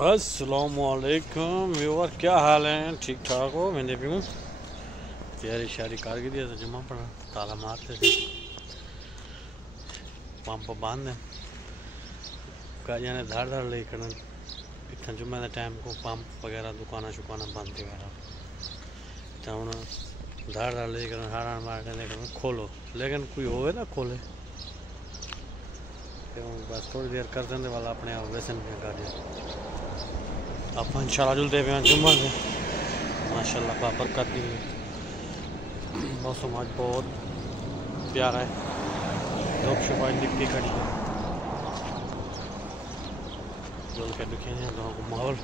अस्सलामुअलैकुम व्यूअर, क्या हाल है? ठीक ठाक हो? मैंने भी हूँ। तैयारी शारी कर गई तो जुम्मा पर ताला मारते थे, पंप बंद है, गाड़ियाँ ने धाड़ धाड़ लेकर इतना जुम्मे के टाइम को पंप वगैरह दुकाना शुकाना बंद थी वगैरह तो हूँ धाड़ धाड़ लेकर हाड़ा मारने लेकर खोलो, लेकिन कोई होवे ना खोले बस थोड़ी देर कर देने वाला अपने आप वैसे गाड़ियाँ आप इंशाल्लाह जुलते पे जुम्मा से माशाल्लाह का बरकत दी है। मौसम आज बहुत प्यारा है, धूप शुपाई दिखती खड़ी है, जुल के दिखे हैं गाँव को माहौल।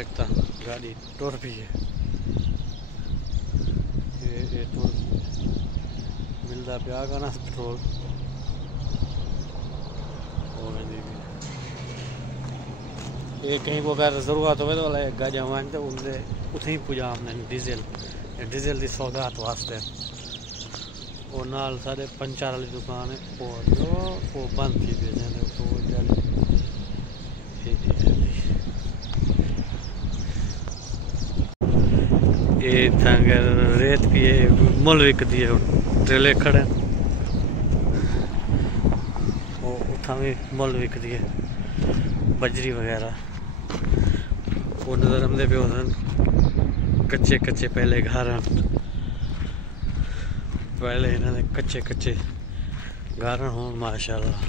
एक तो गाड़ी टोर भी है, ये टोर मिलता पे आगा ना पेट्रोल ये कहीं को अगर ज़रूरत हो तो वाला गाड़ियाँ मांगते उनसे उथे ही पूजा हमने डीजल की सौगात वास्ते और नाल सारे पंचर वाली दुकान है वो बंद थी भेजें तो ये रेत भी है मुल विक दी है, ट्रेले खड़े उठा भी मुल विक दी है, बजरी वगैरह वो नज़र आते पे कच्चे कच्चे पहले घर पहले इन्होंने कच्चे कच्चे घर हो माशाल्लाह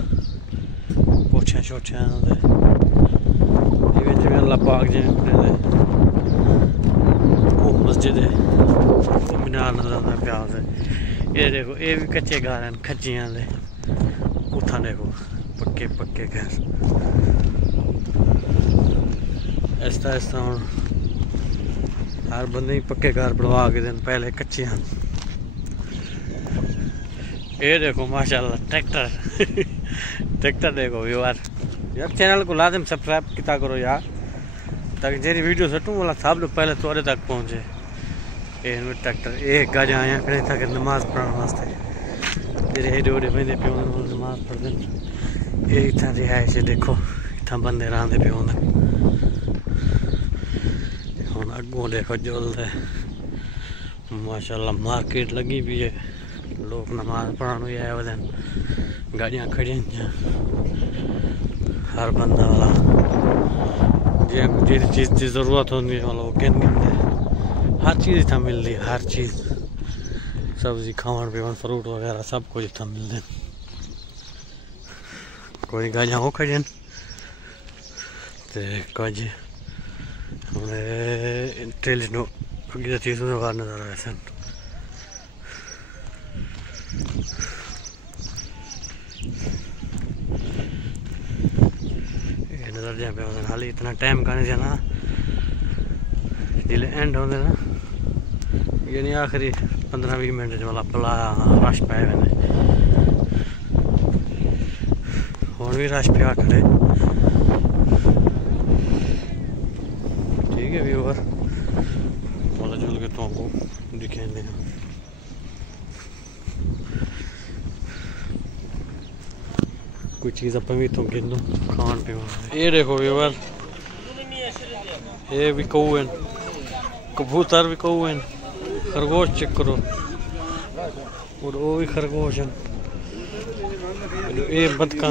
पोछा शोछा जिमें अल्लाह पाक जिमें वो मस्जिद है वो मीनार नज़र आता प्यार से। ये देखो ये भी कच्चे घर हैं खच्चियाँ दे, उठा देखो पक्के पक्के घर ऐसा ऐसा हर बंदे ही पक्के घर बनवा के दिन पहले कच्चे हैं। ये देखो माशाल्लाह ट्रैक्टर ट्रैक्टर देखो व्यूअर यार, चैनल को लाजिम सब्सक्राइब किया करो यार, ताकि जेरी वीडियो सटूँ वाला सब लोग पहले तोरे तक पहुँचे। ये ट्रैक्टर एक गाड़ियाँ आया खड़े था कि नमाज पढ़ने वास्ते जेरे हेडे होडे बंदे पे नमाज पढ़ते ये इतना रिहाइश देखो इतना बंदे रहांदे पे होंगे। हम अगों देखो जुलते माशाल्लाह मार्केट लगी भी है, लोग नमाज पढ़ने भी आए वजन गाड़ियाँ खड़ी हैं हर बंदा वाला जी चीज़ की ज़रूरत होती है वो कहन हर चीज़ इतना मिल रही है, हर चीज़ सब्जी खावन पीवन फ्रूट वगैरह सब कुछ इतना मिल रहा। कोई गाड़ियाँ हो खड़ी हैं तो कुछ हमें ट्रेल चीज़ बाहर नज़र आ रहे नज़र जाए पे हाल इतना टाइम का नहीं जाना जिले एंड होंगे ना यानी आखिरी 15-20 मिनट वाला पला रश पे मैंने और भी रश पे खड़े ठीक है व्यूअर वाला जुल के तुमको दिखेंगे कोई चीज़ अपन भी तो गिन दो खान पीन। ये देखो व्यूअर ये भी कौए हैं, कबूतर भी कौए हैं, खरगोश चेक करो और वो भी खरगोश हैं। ये बतका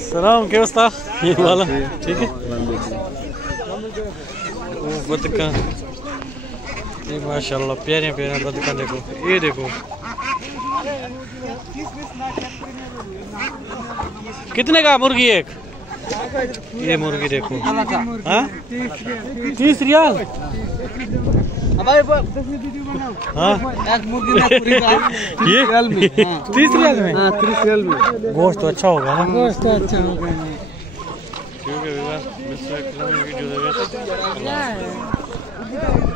सलाम क्या अवस्था ये वाला ठीक है, वो बतका ये माशाल्लाह प्यारे प्यारे बतका देखो। ये देखो कितने का मुर्गी एक? ये मुर्गी देखो हाँ 30 रियाल हाँ ये 30 रियाल में 30 रियाल में गोश्त तो अच्छा होगा ना, गोश्त तो अच्छा होगा ठीक है।